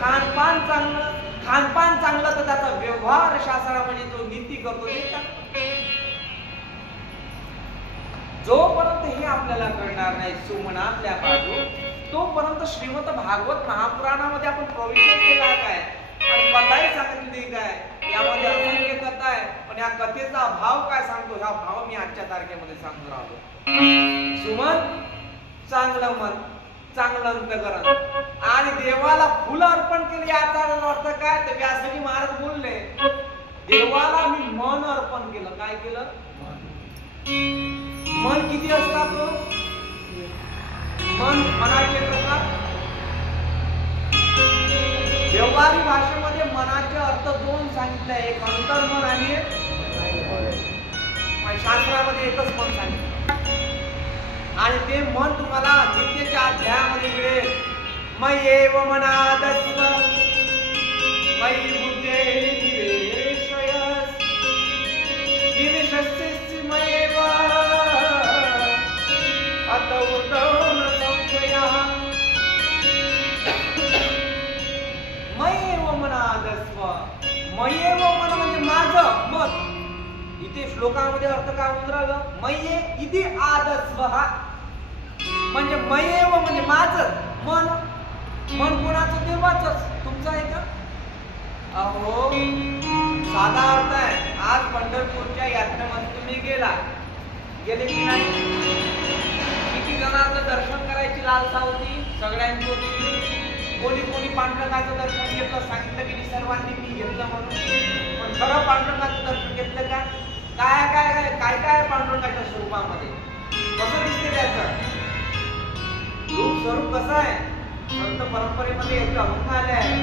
खानपान चांगलं, खानपान चांगलं तर त्याचा व्यवहार शास्त्रामध्ये जो नीती करतो ते का? जोपर्यंत हे आपल्याला कळणार नाही सुमनातल्या बाजू, तोपर्यंत श्रीमद भागवत महापुराणामध्ये आपण प्रवेश केला काय आणि कथाही सांगितली काय, यामध्ये असंख्य कथा आहे, पण या कथेचा भाव काय सांगतो, हा भाव मी आजच्या तारखेमध्ये सांगून राहिलो. सुमन चांगलं मन, चांगलं अंतकरण आणि देवाला फुलं अर्पण केले, याचा अर्थ काय, तर व्यासजी महाराज बोलले देवाला मी मन अर्पण केलं. काय केलं? मन किती असतात? मनाचे प्रकार व्यवहारिक भाषेमध्ये मनाचे अर्थ दोन सांगितले, एक अंतर्मन आणि शास्त्रामध्ये एकच मन सांगितलं. आणि ते मन तुम्हाला गीतेच्या अध्यायामध्ये मिळेल. मय्येव मनादस्व मयि बुद्धेर्निवेशयस् विनिशस्यसि मय्येव अत ऊर्ध्वो न संशयः. मय्येव मनादस्व, मय्येव मन म्हणजे माझं मन. इथे श्लोकामध्ये अर्थ काय होऊन राहिलं? मय्ये इति आदस्वः म्हणजे मय्येव म्हणजे माझं मन. मन कोणाचं? देवाचंच. तुमचं आहे का? अहो साधा अर्थ आहे. आज पंढरपूरच्या यात्रेमध्ये तुम्ही गेले की नाही? किती जणांचं दर्शन करायची लालसा होती? सगळ्यांची होती. कोणी पांडुरंगाचं दर्शन घेतलं, सांगितलं की सर्वांनी मी घेतलं म्हणून, पण खरं पांडुरंगाचं दर्शन घेतलं का? काय काय काय काय काय पांडुरंगाच्या स्वरूपामध्ये कसं दिसते त्याचं रूप स्वरूप कसं आहे? संत परंपरेमध्ये एक अभंग आले आहे.